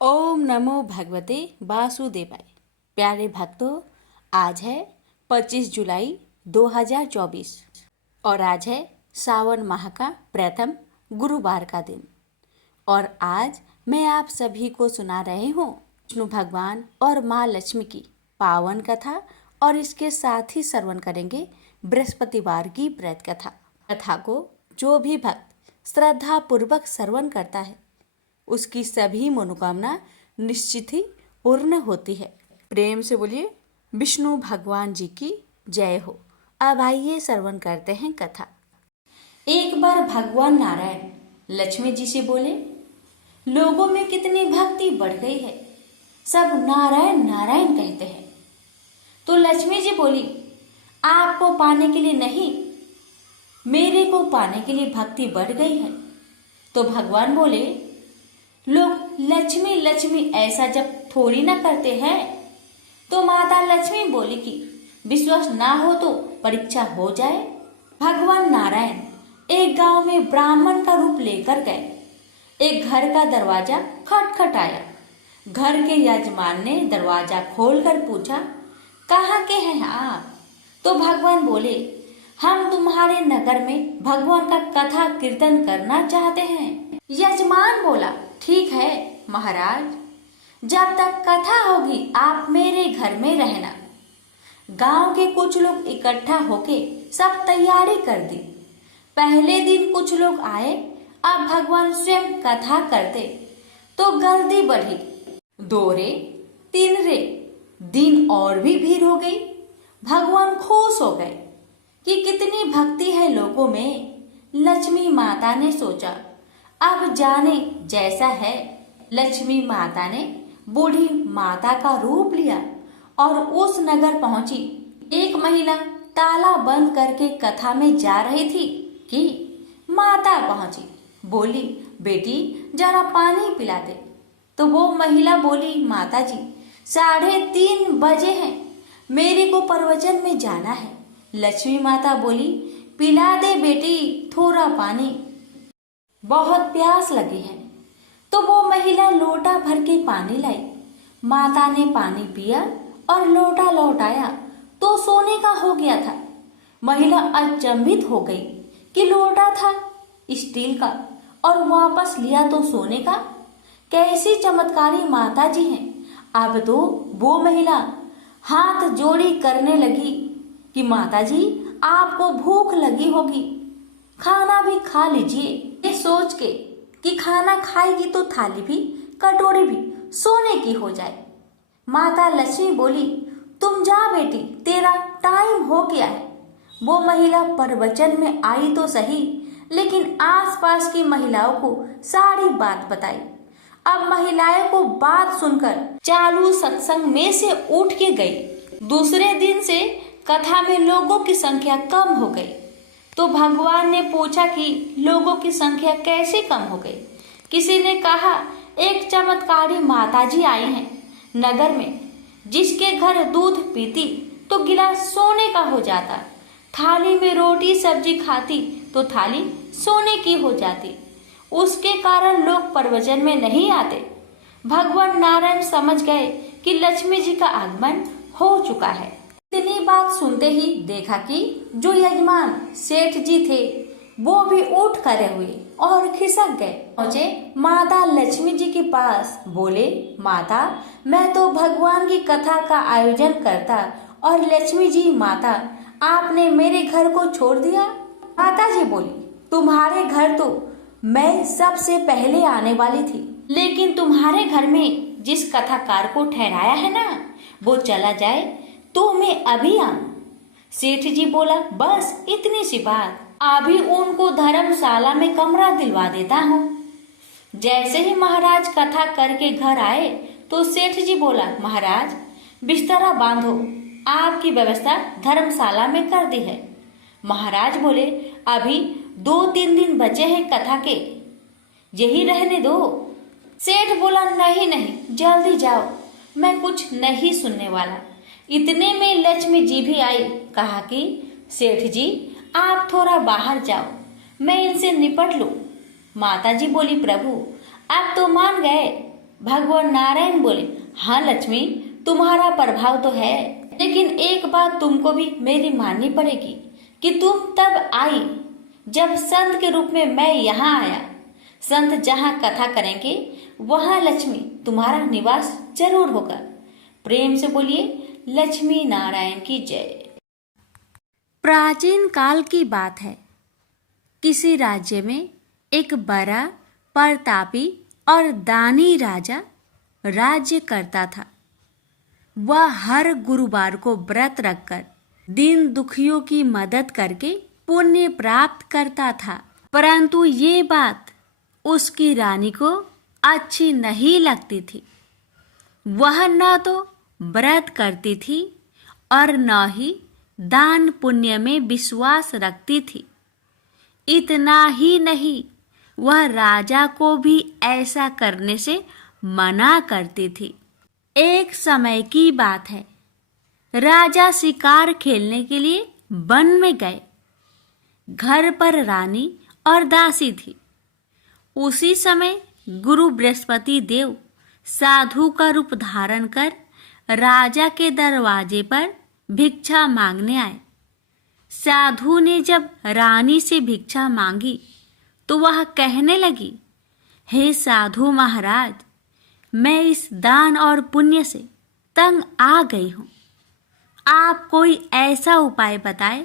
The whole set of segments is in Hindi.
ओम नमो भगवते वासुदेवाय। प्यारे भक्तों, आज है 25 जुलाई 2024 और आज है सावन माह का प्रथम गुरुवार का दिन। और आज मैं आप सभी को सुना रही हूँ विष्णु भगवान और माँ लक्ष्मी की पावन कथा, और इसके साथ ही श्रवण करेंगे बृहस्पतिवार की प्रेत कथा। कथा को जो भी भक्त श्रद्धा पूर्वक श्रवण करता है उसकी सभी मनोकामना निश्चित ही पूर्ण होती है। प्रेम से बोलिए विष्णु भगवान जी की जय हो। अब आइए श्रवण करते हैं कथा। एक बार भगवान नारायण लक्ष्मी जी से बोले, लोगों में कितनी भक्ति बढ़ गई है, सब नारायण नारायण कहते हैं। तो लक्ष्मी जी बोली, आपको पाने के लिए नहीं, मेरे को पाने के लिए भक्ति बढ़ गई है। तो भगवान बोले, लोग लक्ष्मी लक्ष्मी ऐसा जब थोड़ी ना करते हैं। तो माता लक्ष्मी बोली कि विश्वास ना हो तो परीक्षा हो जाए। भगवान नारायण एक गांव में ब्राह्मण का रूप लेकर गए। एक घर का दरवाजा खटखटाया। घर के यजमान ने दरवाजा खोलकर पूछा, कहाँ के हैं आप? तो भगवान बोले, हम तुम्हारे नगर में भगवान का कथा कीर्तन करना चाहते हैं। यजमान बोला, ठीक है महाराज, जब तक कथा होगी आप मेरे घर में रहना। गांव के कुछ लोग इकट्ठा होके सब तैयारी कर दी। पहले दिन कुछ लोग आए, अब भगवान स्वयं कथा करते तो गर्दी बढ़ी। 2 रे 3 रे दिन और भी भीड़ हो गई। भगवान खुश हो गए कि कितनी भक्ति है लोगों में। लक्ष्मी माता ने सोचा, अब जाने जैसा है। लक्ष्मी माता ने बूढ़ी माता का रूप लिया और उस नगर पहुंची। एक महिला ताला बंद करके कथा में जा रही थी कि माता पहुंची। बोली, बेटी जरा पानी पिला दे। तो वो महिला बोली, माता जी 3:30 बजे हैं, मेरे को प्रवचन में जाना है। लक्ष्मी माता बोली, पिला दे बेटी थोड़ा पानी, बहुत प्यास लगी है। तो वो महिला लोटा भर के पानी लाई। माता ने पानी पिया और लोटा लौटाया तो सोने का हो गया था। महिला अचंभित हो गई कि लोटा था स्टील का और वापस लिया तो सोने का। कैसी चमत्कारी माता जी हैं। अब तो वो महिला हाथ जोड़ी करने लगी कि माता जी आपको भूख लगी होगी, खाना भी खा लीजिए। ये सोच के कि खाना खाएगी तो थाली भी कटोरी भी सोने की हो जाए। माता लक्ष्मी बोली, तुम जा बेटी, तेरा टाइम हो गया है। वो महिला प्रवचन में आई तो सही, लेकिन आसपास की महिलाओं को सारी बात बताई। अब महिलाएं को बात सुनकर चालू सत्संग में से उठ के गई। दूसरे दिन से कथा में लोगों की संख्या कम हो गई। तो भगवान ने पूछा कि लोगों की संख्या कैसे कम हो गई। किसी ने कहा, एक चमत्कारी माताजी आई हैं नगर में, जिसके घर दूध पीती तो गिलास सोने का हो जाता, थाली में रोटी सब्जी खाती तो थाली सोने की हो जाती। उसके कारण लोग प्रवचन में नहीं आते। भगवान नारायण समझ गए कि लक्ष्मी जी का आगमन हो चुका है। इतनी बात सुनते ही देखा कि जो यजमान सेठ जी थे वो भी उठ खड़े हुए और खिसक गए। पहुंचे माता लक्ष्मी जी के पास। बोले, माता मैं तो भगवान की कथा का आयोजन करता और लक्ष्मी जी माता आपने मेरे घर को छोड़ दिया। माता जी बोली, तुम्हारे घर तो मैं सबसे पहले आने वाली थी, लेकिन तुम्हारे घर में जिस कथाकार को ठहराया है ना, वो चला जाए तो मैं अभी आऊं। सेठ जी बोला, बस इतनी सी बात, अभी उनको धर्मशाला में कमरा दिलवा देता हूँ। जैसे ही महाराज कथा करके घर आए तो सेठ जी बोला, महाराज बिस्तरा बांधो, आपकी व्यवस्था धर्मशाला में कर दी है। महाराज बोले, अभी 2-3 दिन बचे हैं कथा के, यही रहने दो। सेठ बोला, नहीं नहीं जल्दी जाओ, मैं कुछ नहीं सुनने वाला। इतने में लक्ष्मी जी भी आई। कहा कि सेठ जी आप थोड़ा बाहर जाओ, मैं इनसे निपट लूं। माता जी बोली, प्रभु अब तो मान गए, भगवान नारायण बोले, हाँ लक्ष्मी, तुम्हारा प्रभाव तो है, लेकिन एक बात तुमको भी मेरी माननी पड़ेगी कि तुम तब आई जब संत के रूप में मैं यहाँ आया। संत जहाँ कथा करेंगे वहाँ लक्ष्मी तुम्हारा निवास जरूर होगा। प्रेम से बोलिए लक्ष्मी नारायण की जय। प्राचीन काल की बात है। किसी राज्य में एक बड़ा प्रतापी और दानी राजा राज्य करता था। वह हर गुरुवार को व्रत रखकर दीन दुखियों की मदद करके पुण्य प्राप्त करता था। परंतु ये बात उसकी रानी को अच्छी नहीं लगती थी। वह न तो व्रत करती थी और न ही दान पुण्य में विश्वास रखती थी। इतना ही नहीं, वह राजा को भी ऐसा करने से मना करती थी। एक समय की बात है। राजा शिकार खेलने के लिए वन में गए। घर पर रानी और दासी थी। उसी समय गुरु बृहस्पति देव साधु का रूप धारण कर राजा के दरवाजे पर भिक्षा मांगने आए। साधु ने जब रानी से भिक्षा मांगी तो वह कहने लगी, हे साधु महाराज, मैं इस दान और पुण्य से तंग आ गई हूँ। आप कोई ऐसा उपाय बताएं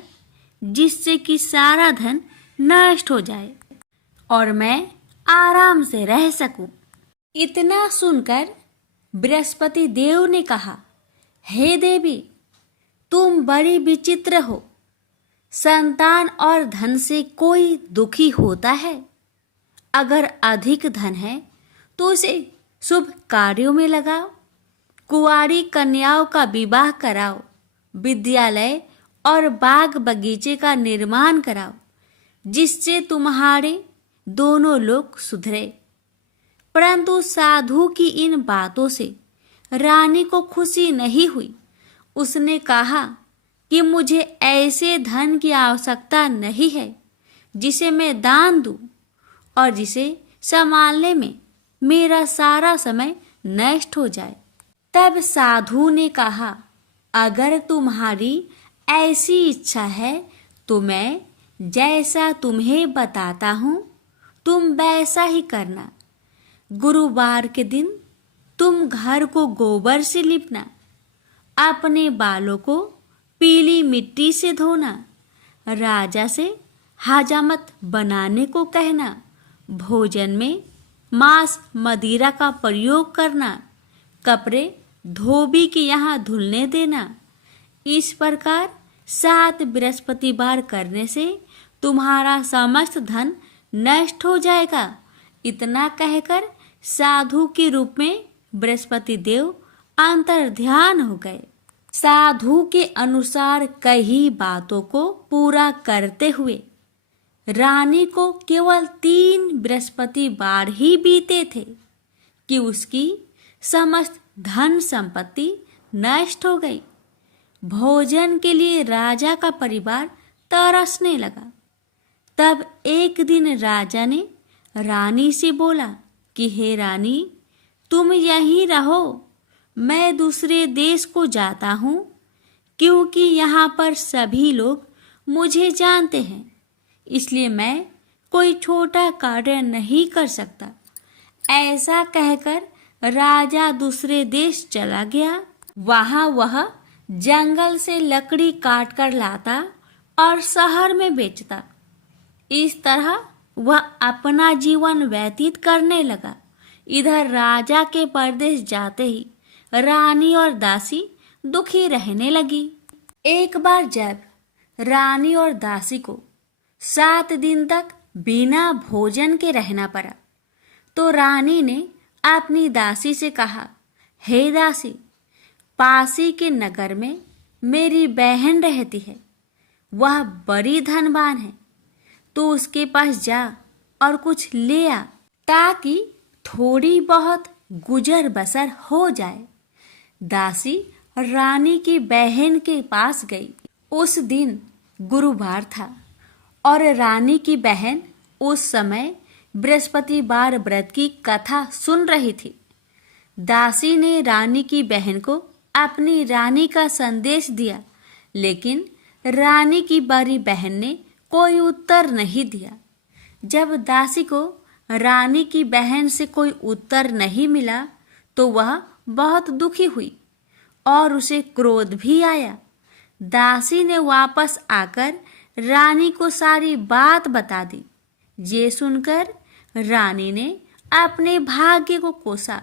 जिससे कि सारा धन नष्ट हो जाए और मैं आराम से रह सकूं। इतना सुनकर बृहस्पति देव ने कहा, हे देवी, तुम बड़ी विचित्र हो। संतान और धन से कोई दुखी होता है? अगर अधिक धन है तो उसे शुभ कार्यों में लगाओ, कुंवारी कन्याओं का विवाह कराओ, विद्यालय और बाग बगीचे का निर्माण कराओ, जिससे तुम्हारे दोनों लोग सुधरे। परंतु साधु की इन बातों से रानी को खुशी नहीं हुई। उसने कहा कि मुझे ऐसे धन की आवश्यकता नहीं है जिसे मैं दान दूं और जिसे संभालने में मेरा सारा समय नष्ट हो जाए। तब साधु ने कहा, अगर तुम्हारी ऐसी इच्छा है तो मैं जैसा तुम्हें बताता हूँ तुम वैसा ही करना। गुरुवार के दिन तुम घर को गोबर से लिपना, अपने बालों को पीली मिट्टी से धोना, राजा से हजामत बनाने को कहना, भोजन में मांस मदिरा का प्रयोग करना, कपड़े धोबी के यहाँ धुलने देना। इस प्रकार 7 बृहस्पतिवार करने से तुम्हारा समस्त धन नष्ट हो जाएगा। इतना कहकर साधु के रूप में बृहस्पति देव अंतर्ध्यान हो गए। साधु के अनुसार कई बातों को पूरा करते हुए रानी को केवल 3 बृहस्पतिवार ही बीते थे कि उसकी समस्त धन संपत्ति नष्ट हो गई। भोजन के लिए राजा का परिवार तरसने लगा। तब एक दिन राजा ने रानी से बोला कि हे रानी, तुम यहीं रहो, मैं दूसरे देश को जाता हूँ, क्योंकि यहाँ पर सभी लोग मुझे जानते हैं, इसलिए मैं कोई छोटा कार्य नहीं कर सकता। ऐसा कहकर राजा दूसरे देश चला गया। वहाँ वह जंगल से लकड़ी काट कर लाता और शहर में बेचता। इस तरह वह अपना जीवन व्यतीत करने लगा। इधर राजा के परदेश जाते ही रानी और दासी दुखी रहने लगी। एक बार जब रानी और दासी को 7 दिन तक बिना भोजन के रहना पड़ा, तो रानी ने अपनी दासी से कहा, हे दासी, पासी के नगर में मेरी बहन रहती है, वह बड़ी धनवान है, तो उसके पास जा और कुछ ले आ, ताकि थोड़ी बहुत गुजर बसर हो जाए। दासी रानी की बहन के पास गई। उस दिन गुरुवार था और रानी की बहन उस समय बृहस्पतिवार व्रत की कथा सुन रही थी। दासी ने रानी की बहन को अपनी रानी का संदेश दिया, लेकिन रानी की बड़ी बहन ने कोई उत्तर नहीं दिया। जब दासी को रानी की बहन से कोई उत्तर नहीं मिला तो वह बहुत दुखी हुई और उसे क्रोध भी आया। दासी ने वापस आकर रानी को सारी बात बता दी। ये सुनकर रानी ने अपने भाग्य को कोसा।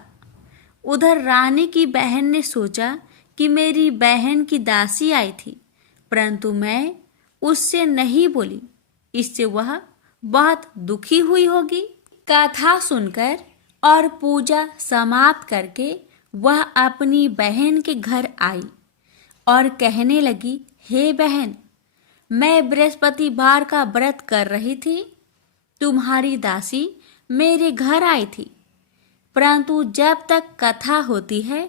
उधर रानी की बहन ने सोचा कि मेरी बहन की दासी आई थी, परंतु मैं उससे नहीं बोली, इससे वह बहुत दुखी हुई होगी। कथा सुनकर और पूजा समाप्त करके वह अपनी बहन के घर आई और कहने लगी, हे बहन, मैं बृहस्पतिवार का व्रत कर रही थी। तुम्हारी दासी मेरे घर आई थी, परंतु जब तक कथा होती है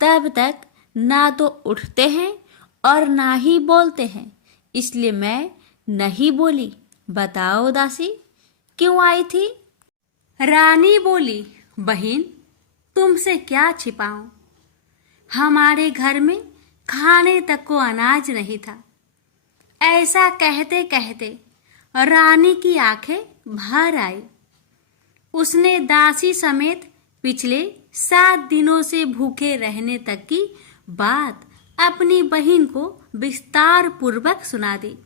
तब तक ना तो उठते हैं और ना ही बोलते हैं, इसलिए मैं नहीं बोली। बताओ दासी, क्यों आई थी? रानी बोली, बहन, तुमसे क्या छिपाऊं? हमारे घर में खाने तक को अनाज नहीं था। ऐसा कहते कहते रानी की आंखें भर आई। उसने दासी समेत पिछले 7 दिनों से भूखे रहने तक की बात अपनी बहन को विस्तार पूर्वक सुना दी।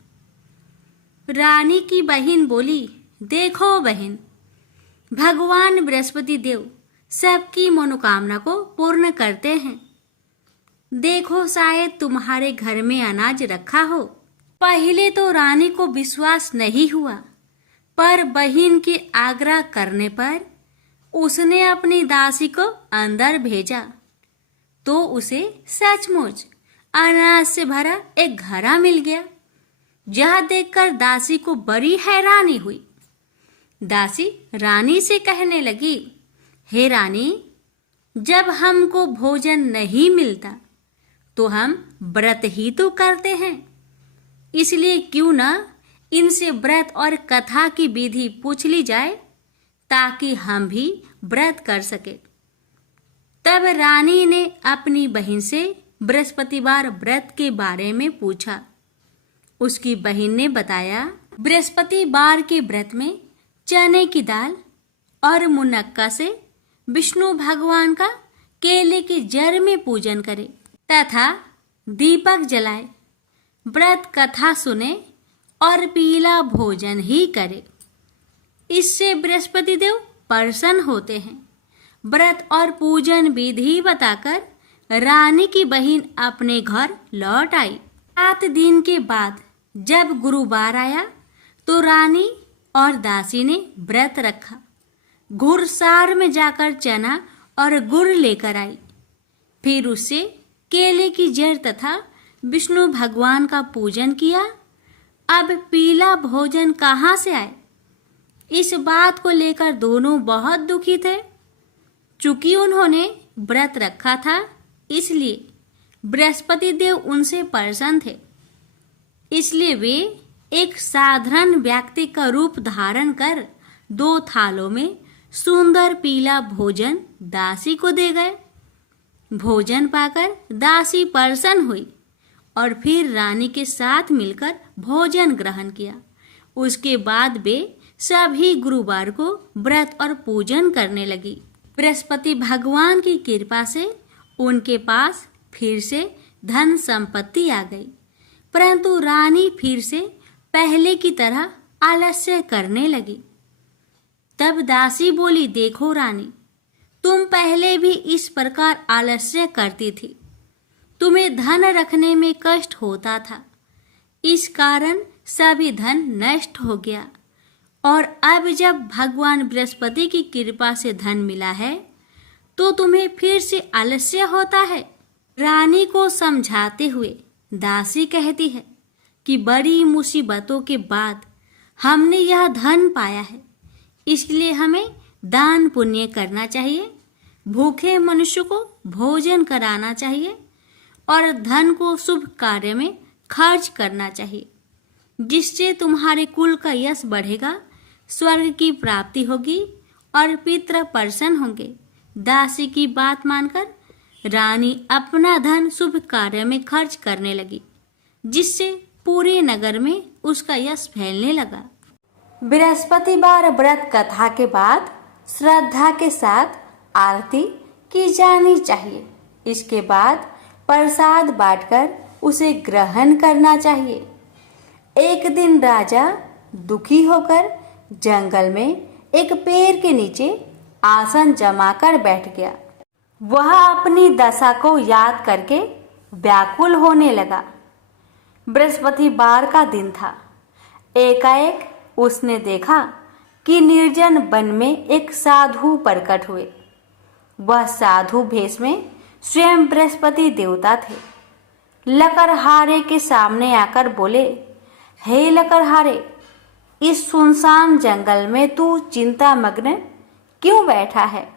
रानी की बहन बोली, देखो बहन, भगवान बृहस्पति देव सबकी मनोकामना को पूर्ण करते हैं। देखो, शायद तुम्हारे घर में अनाज रखा हो। पहले तो रानी को विश्वास नहीं हुआ, पर बहन के आग्रह करने पर उसने अपनी दासी को अंदर भेजा तो उसे सचमुच अनाज से भरा एक घड़ा मिल गया। यह देखकर दासी को बड़ी हैरानी हुई। दासी रानी से कहने लगी, हे रानी, जब हमको भोजन नहीं मिलता तो हम व्रत ही तो करते हैं, इसलिए क्यों न इनसे व्रत और कथा की विधि पूछ ली जाए ताकि हम भी व्रत कर सके। तब रानी ने अपनी बहन से बृहस्पतिवार व्रत के बारे में पूछा। उसकी बहन ने बताया, बृहस्पतिवार के व्रत में चने की दाल और मुनक्का से विष्णु भगवान का केले के जड़ में पूजन करे तथा दीपक जलाए, व्रत कथा सुने और पीला भोजन ही करे। इससे बृहस्पति देव प्रसन्न होते हैं। व्रत और पूजन विधि बताकर रानी की बहन अपने घर लौट आई। 7 दिन के बाद जब गुरुवार आया तो रानी और दासी ने व्रत रखा। घुड़सार में जाकर चना और गुड़ लेकर आई। फिर उससे केले की जड़ तथा विष्णु भगवान का पूजन किया। अब पीला भोजन कहाँ से आए? इस बात को लेकर दोनों बहुत दुखी थे। चूंकि उन्होंने व्रत रखा था, इसलिए बृहस्पति देव उनसे प्रसन्न थे। इसलिए वे एक साधारण व्यक्ति का रूप धारण कर 2 थालों में सुंदर पीला भोजन दासी को दे गए। भोजन पाकर दासी प्रसन्न हुई और फिर रानी के साथ मिलकर भोजन ग्रहण किया। उसके बाद वे सभी गुरुवार को व्रत और पूजन करने लगी। बृहस्पति भगवान की कृपा से उनके पास फिर से धन संपत्ति आ गई, परंतु रानी फिर से पहले की तरह आलस्य करने लगी। तब दासी बोली, देखो रानी, तुम पहले भी इस प्रकार आलस्य करती थी। तुम्हें धन रखने में कष्ट होता था, इस कारण सभी धन नष्ट हो गया, और अब जब भगवान बृहस्पति की कृपा से धन मिला है तो तुम्हें फिर से आलस्य होता है। रानी को समझाते हुए दासी कहती है कि बड़ी मुसीबतों के बाद हमने यह धन पाया है, इसलिए हमें दान पुण्य करना चाहिए, भूखे मनुष्य को भोजन कराना चाहिए और धन को शुभ कार्य में खर्च करना चाहिए, जिससे तुम्हारे कुल का यश बढ़ेगा, स्वर्ग की प्राप्ति होगी और पितृ प्रसन्न होंगे, दासी की बात मानकर रानी अपना धन शुभ कार्य में खर्च करने लगी, जिससे पूरे नगर में उसका यश फैलने लगा। बृहस्पतिवार व्रत कथा के बाद श्रद्धा के साथ आरती की जानी चाहिए। इसके बाद प्रसाद बांटकर उसे ग्रहण करना चाहिए। एक दिन राजा दुखी होकर जंगल में एक पेड़ के नीचे आसन जमाकर बैठ गया। वह अपनी दशा को याद करके व्याकुल होने लगा। बृहस्पतिवार का दिन था। एकाएक उसने देखा कि निर्जन वन में एक साधु प्रकट हुए। वह साधु भेष में स्वयं बृहस्पति देवता थे। लकड़हारे के सामने आकर बोले, हे लकड़हारे, इस सुनसान जंगल में तू चिंता मग्न क्यों बैठा है?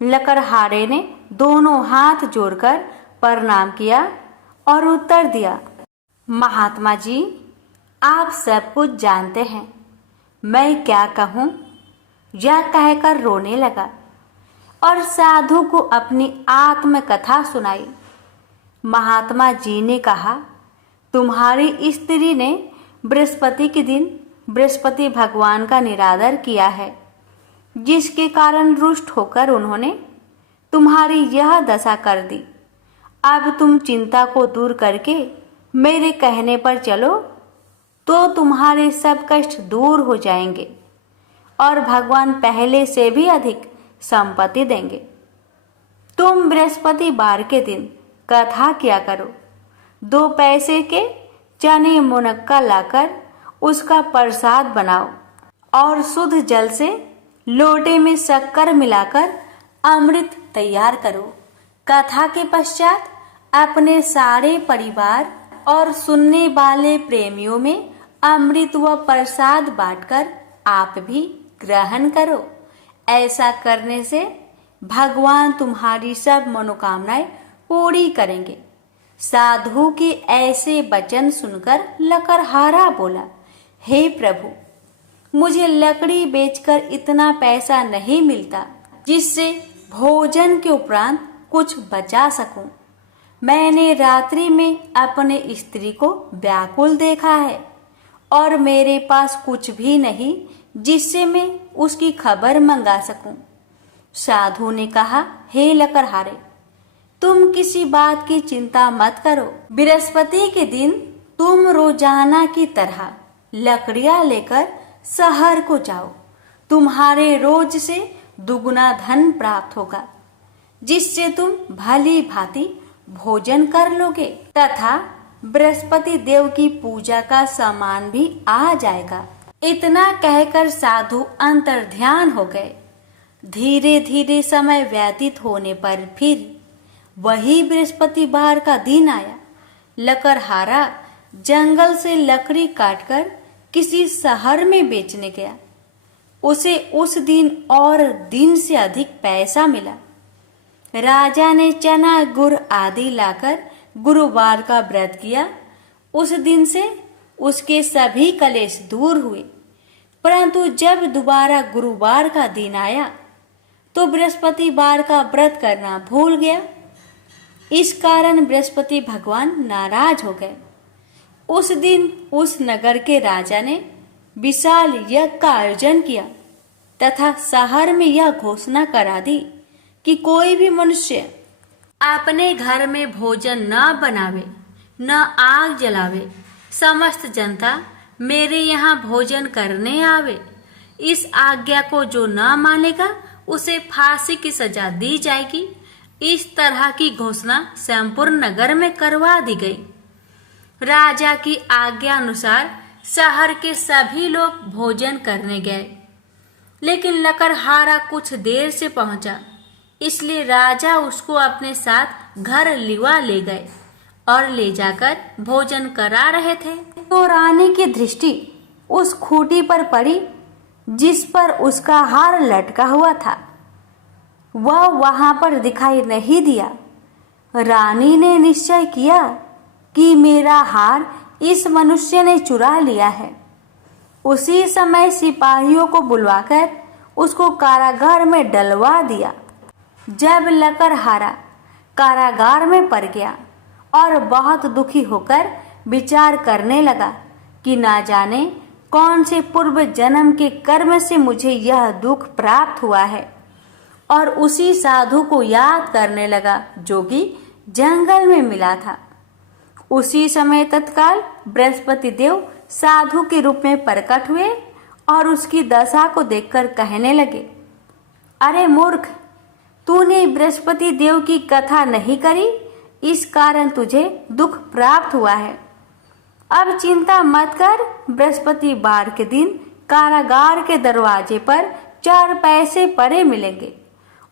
लकड़हारे ने दोनों हाथ जोड़कर प्रणाम किया और उत्तर दिया, महात्मा जी, आप सब कुछ जानते हैं, मैं क्या कहूँ? यह कहकर रोने लगा और साधु को अपनी आत्मकथा सुनाई। महात्मा जी ने कहा, तुम्हारी स्त्री ने बृहस्पति के दिन बृहस्पति भगवान का निरादर किया है, जिसके कारण रुष्ट होकर उन्होंने तुम्हारी यह दशा कर दी। अब तुम चिंता को दूर करके मेरे कहने पर चलो तो तुम्हारे सब कष्ट दूर हो जाएंगे और भगवान पहले से भी अधिक संपत्ति देंगे। तुम बृहस्पतिवार के दिन कथा किया करो। 2 पैसे के चने मुनक्का लाकर उसका प्रसाद बनाओ और शुद्ध जल से लोटे में शक्कर मिलाकर अमृत तैयार करो। कथा के पश्चात अपने सारे परिवार और सुनने वाले प्रेमियों में अमृत व प्रसाद बांटकर आप भी ग्रहण करो। ऐसा करने से भगवान तुम्हारी सब मनोकामनाएं पूरी करेंगे। साधु के ऐसे वचन सुनकर लकड़हारा बोला, हे प्रभु, मुझे लकड़ी बेचकर इतना पैसा नहीं मिलता जिससे भोजन के उपरांत कुछ बचा सकूं। मैंने रात्रि में अपने स्त्री को व्याकुल देखा है और मेरे पास कुछ भी नहीं जिससे मैं उसकी खबर मंगा सकूं। साधु ने कहा, हे लकड़हारे, तुम किसी बात की चिंता मत करो। बृहस्पति के दिन तुम रोजाना की तरह लकड़ियां लेकर शहर को जाओ। तुम्हारे रोज से दुगुना धन प्राप्त होगा, जिससे तुम भली भांति भोजन कर लोगे तथा बृहस्पति देव की पूजा का सामान भी आ जाएगा। इतना कहकर साधु अंतर्ध्यान हो गए। धीरे धीरे समय व्यतीत होने पर फिर वही बृहस्पतिवार का दिन आया। लकड़हारा जंगल से लकड़ी काटकर किसी शहर में बेचने गया। उसे उस दिन और दिन से अधिक पैसा मिला। राजा ने चना गुड़ आदि लाकर गुरुवार का व्रत किया। उस दिन से उसके सभी कलेश दूर हुए। परंतु जब दोबारा गुरुवार का दिन आया तो बृहस्पतिवार का व्रत करना भूल गया। इस कारण बृहस्पति भगवान नाराज हो गए। उस दिन उस नगर के राजा ने विशाल यज्ञ का आयोजन किया तथा शहर में यह घोषणा करा दी कि कोई भी मनुष्य अपने घर में भोजन न बनावे, न आग जलावे। समस्त जनता मेरे यहाँ भोजन करने आवे। इस आज्ञा को जो न मानेगा उसे फांसी की सजा दी जाएगी। इस तरह की घोषणा संपूर्ण नगर में करवा दी गई। राजा की आज्ञा अनुसार शहर के सभी लोग भोजन करने गए, लेकिन लकड़हारा कुछ देर से पहुंचा, इसलिए राजा उसको अपने साथ घर लिवा ले गए और ले जाकर भोजन करा रहे थे तो रानी की दृष्टि उस खूंटी पर पड़ी जिस पर उसका हार लटका हुआ था। वह वहां पर दिखाई नहीं दिया। रानी ने निश्चय किया कि मेरा हार इस मनुष्य ने चुरा लिया है। उसी समय सिपाहियों को बुलवाकर उसको कारागार में डलवा दिया। जब लकड़हारा कारागार में पड़ गया और बहुत दुखी होकर विचार करने लगा कि ना जाने कौन से पूर्व जन्म के कर्म से मुझे यह दुख प्राप्त हुआ है, और उसी साधु को याद करने लगा जो कि जंगल में मिला था। उसी समय तत्काल बृहस्पति देव साधु के रूप में प्रकट हुए और उसकी दशा को देखकर कहने लगे, अरे मूर्ख, तूने बृहस्पति देव की कथा नहीं करी, इस कारण तुझे दुख प्राप्त हुआ है। अब चिंता मत कर, बृहस्पति वार के दिन कारागार के दरवाजे पर 4 पैसे पड़े मिलेंगे,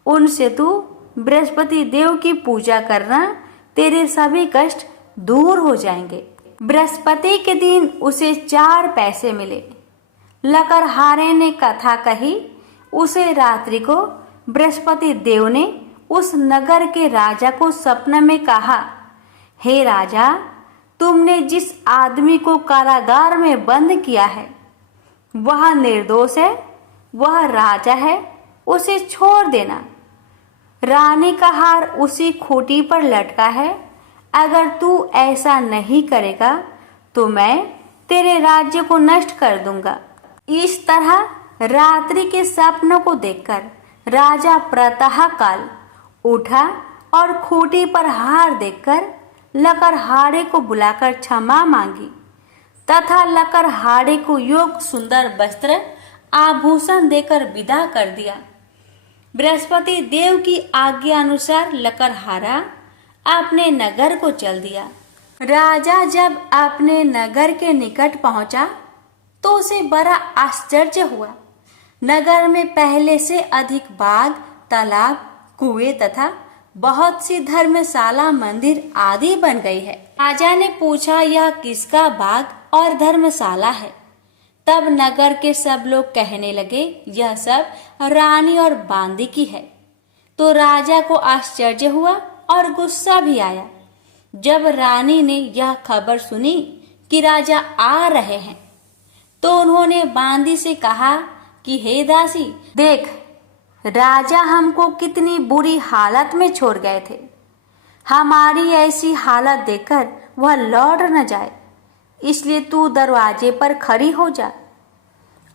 उनसे तू बृहस्पति देव की पूजा करना, तेरे सभी कष्ट दूर हो जाएंगे। बृहस्पति के दिन उसे 4 पैसे मिले। लकड़हारे ने कथा कही। उसे रात्रि को बृहस्पति देव ने उस नगर के राजा को सपने में कहा, हे राजा, तुमने जिस आदमी को कारागार में बंद किया है वह निर्दोष है, वह राजा है, उसे छोड़ देना। रानी का हार उसी खूंटी पर लटका है, अगर तू ऐसा नहीं करेगा तो मैं तेरे राज्य को नष्ट कर दूंगा। इस तरह रात्रि के सपनों को देखकर राजा प्रातः काल उठा और खूंटी पर हार देखकर लकड़हारे को बुलाकर क्षमा मांगी तथा लकड़हारे को योग सुंदर वस्त्र आभूषण देकर विदा कर दिया। बृहस्पति देव की आज्ञा अनुसार लकड़हारा अपने नगर को चल दिया। राजा जब अपने नगर के निकट पहुंचा तो उसे बड़ा आश्चर्य हुआ। नगर में पहले से अधिक बाग, तालाब, कुएं तथा बहुत सी धर्मशाला, मंदिर आदि बन गई है। राजा ने पूछा, यह किसका बाग और धर्मशाला है? तब नगर के सब लोग कहने लगे, यह सब रानी और बांदी की है। तो राजा को आश्चर्य हुआ और गुस्सा भी आया। जब रानी ने यह खबर सुनी कि राजा आ रहे हैं तो उन्होंने बांदी से कहा कि हे दासी, देख, राजा हमको कितनी बुरी हालत में छोड़ गए थे। हमारी ऐसी हालत देखकर वह लौट न जाए, इसलिए तू दरवाजे पर खड़ी हो जा।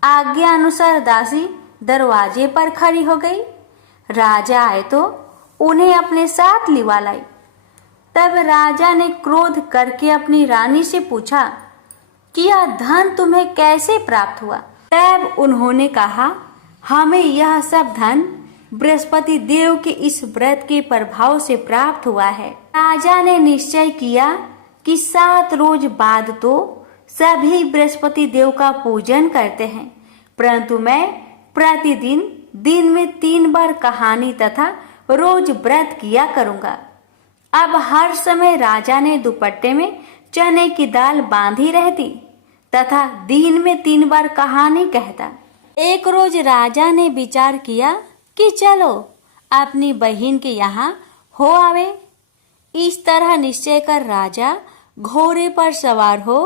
आज्ञा अनुसार दासी दरवाजे पर खड़ी हो गई। राजा आए तो उन्हें अपने साथ लिवा लाई। तब राजा ने क्रोध करके अपनी रानी से पूछा कि यह धन तुम्हें कैसे प्राप्त हुआ? तब उन्होंने कहा, हमें यह सब धन बृहस्पति देव के इस व्रत के प्रभाव से प्राप्त हुआ है। राजा ने निश्चय किया कि 7 रोज बाद तो सभी बृहस्पति देव का पूजन करते हैं, परंतु मैं प्रतिदिन दिन में 3 बार कहानी तथा रोज व्रत किया करूंगा। अब हर समय राजा ने दुपट्टे में चने की दाल बांधी रहती तथा दिन में 3 बार कहानी कहता। एक रोज राजा ने विचार किया कि चलो अपनी बहन के यहाँ हो आवे। इस तरह निश्चय कर राजा घोड़े पर सवार हो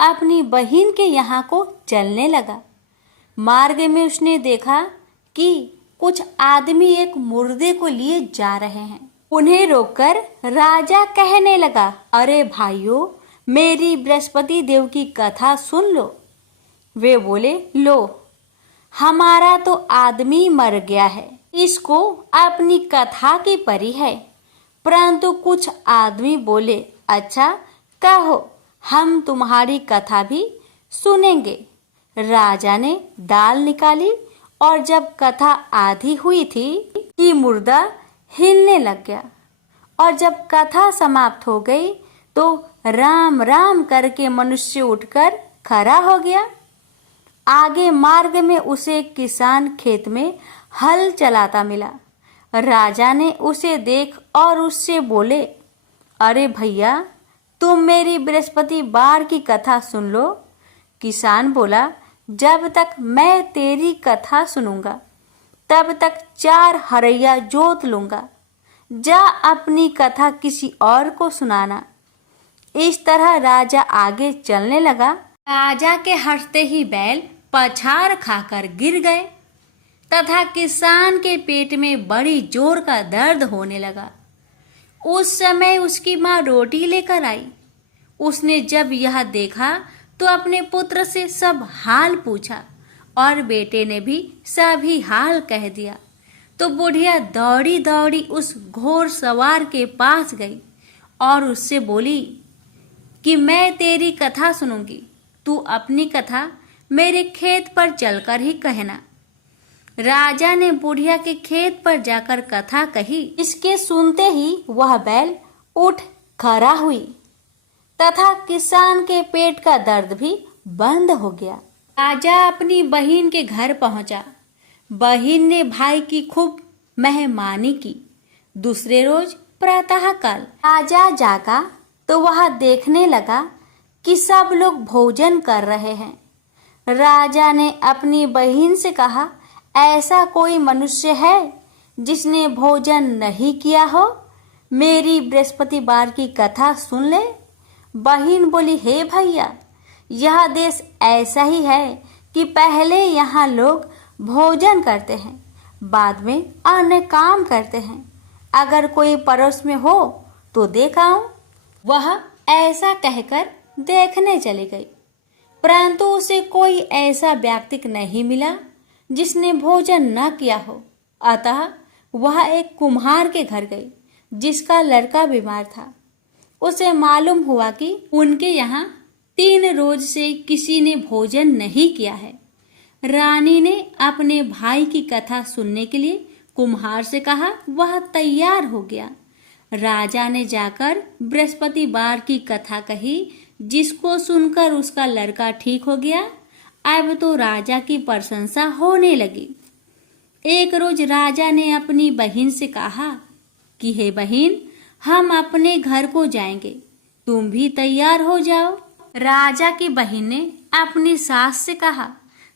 अपनी बहन के यहाँ को चलने लगा। मार्ग में उसने देखा कि कुछ आदमी एक मुर्दे को लिए जा रहे हैं। उन्हें रोककर राजा कहने लगा, अरे भाइयों, मेरी बृहस्पति देव की कथा सुन लो। वे बोले, लो, हमारा तो आदमी मर गया है, इसको अपनी कथा की परी है। परंतु कुछ आदमी बोले, अच्छा कहो, हम तुम्हारी कथा भी सुनेंगे। राजा ने दाल निकाली और जब कथा आधी हुई थी कि मुर्दा हिलने लग गया, और जब कथा समाप्त हो गई तो राम राम करके मनुष्य उठकर खड़ा हो गया। आगे मार्ग में उसे एक किसान खेत में हल चलाता मिला। राजा ने उसे देख और उससे बोले, अरे भैया, तुम मेरी बृहस्पति वार की कथा सुन लो। किसान बोला, जब तक मैं तेरी कथा सुनूंगा तब तक 4 हरैया जोत लूंगा। जा अपनी कथा किसी और को सुनाना। इस तरह राजा आगे चलने लगा। राजा के हंसते ही बैल पछाड़ खाकर गिर गए तथा किसान के पेट में बड़ी जोर का दर्द होने लगा। उस समय उसकी माँ रोटी लेकर आई। उसने जब यह देखा तो अपने पुत्र से सब हाल पूछा और बेटे ने भी सभी हाल कह दिया। तो बुढ़िया दौड़ी दौड़ी उस घोड़ सवार के पास गई और उससे बोली कि मैं तेरी कथा सुनूंगी, तू अपनी कथा मेरे खेत पर चलकर ही कहना। राजा ने बुढ़िया के खेत पर जाकर कथा कही। इसके सुनते ही वह बैल उठ खड़ा हुई तथा किसान के पेट का दर्द भी बंद हो गया। राजा अपनी बहिन के घर पहुंचा। बहिन ने भाई की खूब मेहमानी की। दूसरे रोज प्रातःकाल राजा जागा तो वह देखने लगा कि सब लोग भोजन कर रहे हैं। राजा ने अपनी बहिन से कहा, ऐसा कोई मनुष्य है जिसने भोजन नहीं किया हो? मेरी बृहस्पतिवार की कथा सुन ले। बहिन बोली, हे भैया, यह देश ऐसा ही है कि पहले यहाँ लोग भोजन करते हैं, बाद में अन्य काम करते हैं। अगर कोई पड़ोस में हो तो देख आऊं। वह ऐसा कहकर देखने चली गई, परंतु उसे कोई ऐसा व्यक्ति नहीं मिला जिसने भोजन न किया हो। अतः वह एक कुम्हार के घर गई जिसका लड़का बीमार था। उसे मालूम हुआ कि उनके यहाँ 3 रोज से किसी ने भोजन नहीं किया है। रानी ने अपने भाई की कथा सुनने के लिए कुम्हार से कहा। वह तैयार हो गया। राजा ने जाकर बृहस्पतिवार की कथा कही, जिसको सुनकर उसका लड़का ठीक हो गया। अब तो राजा की प्रशंसा होने लगी। एक रोज राजा ने अपनी बहन से कहा कि हे बहन, हम अपने घर को जाएंगे, तुम भी तैयार हो जाओ। राजा की बहन ने अपनी सास से कहा।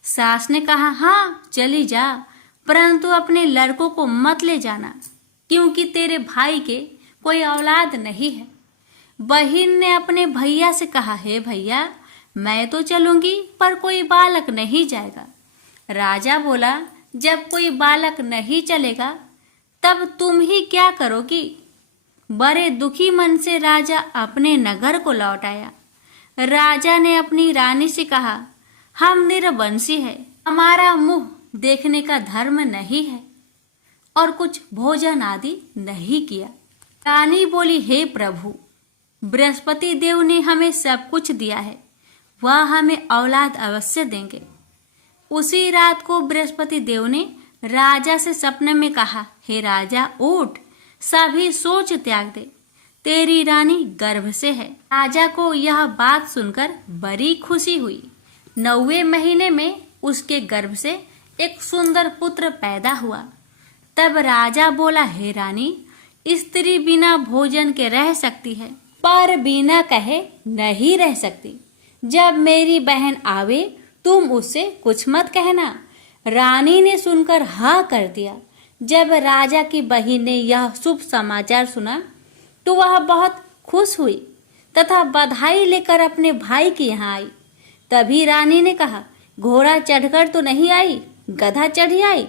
सास ने कहा, हाँ चली जा, परंतु अपने लड़कों को मत ले जाना, क्योंकि तेरे भाई के कोई औलाद नहीं है। बहन ने अपने भैया से कहा, हे भैया, मैं तो चलूंगी पर कोई बालक नहीं जाएगा। राजा बोला, जब कोई बालक नहीं चलेगा तब तुम ही क्या करोगी? बड़े दुखी मन से राजा अपने नगर को लौट आया। राजा ने अपनी रानी से कहा, हम निरवंशी है, हमारा मुंह देखने का धर्म नहीं है और कुछ भोजन आदि नहीं किया। रानी बोली, हे प्रभु, बृहस्पति देव ने हमें सब कुछ दिया है, वह हमें औलाद अवश्य देंगे। उसी रात को बृहस्पति देव ने राजा से सपने में कहा, हे राजा, उठ, सभी सोच त्याग दे, तेरी रानी गर्भ से है। राजा को यह बात सुनकर बड़ी खुशी हुई। 9वें महीने में उसके गर्भ से एक सुंदर पुत्र पैदा हुआ। तब राजा बोला, हे रानी, स्त्री बिना भोजन के रह सकती है, पर बिना कहे नहीं रह सकती। जब मेरी बहन आवे तुम उससे कुछ मत कहना। रानी ने सुनकर हाँ कर दिया। जब राजा की बहन ने यह शुभ समाचार सुना तो वह बहुत खुश हुई तथा बधाई लेकर अपने भाई के यहाँ आई। तभी रानी ने कहा, घोड़ा चढ़कर तो नहीं आई, गधा चढ़ी आई।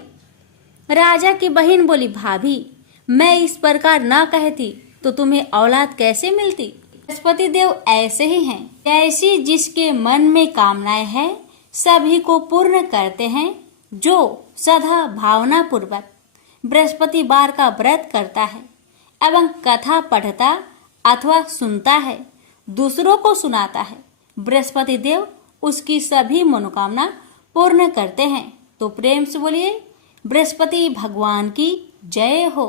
राजा की बहन बोली, भाभी, मैं इस प्रकार न कहती तो तुम्हें औलाद कैसे मिलती? बृहस्पति देव ऐसे ही हैं, ऐसी जिसके मन में कामनाएं हैं सभी को पूर्ण करते हैं। जो सदा भावना पूर्वक बृहस्पतिवार का व्रत करता है एवं कथा पढ़ता अथवा सुनता है, दूसरों को सुनाता है, बृहस्पति देव उसकी सभी मनोकामना पूर्ण करते हैं। तो प्रेम से बोलिए, बृहस्पति भगवान की जय हो।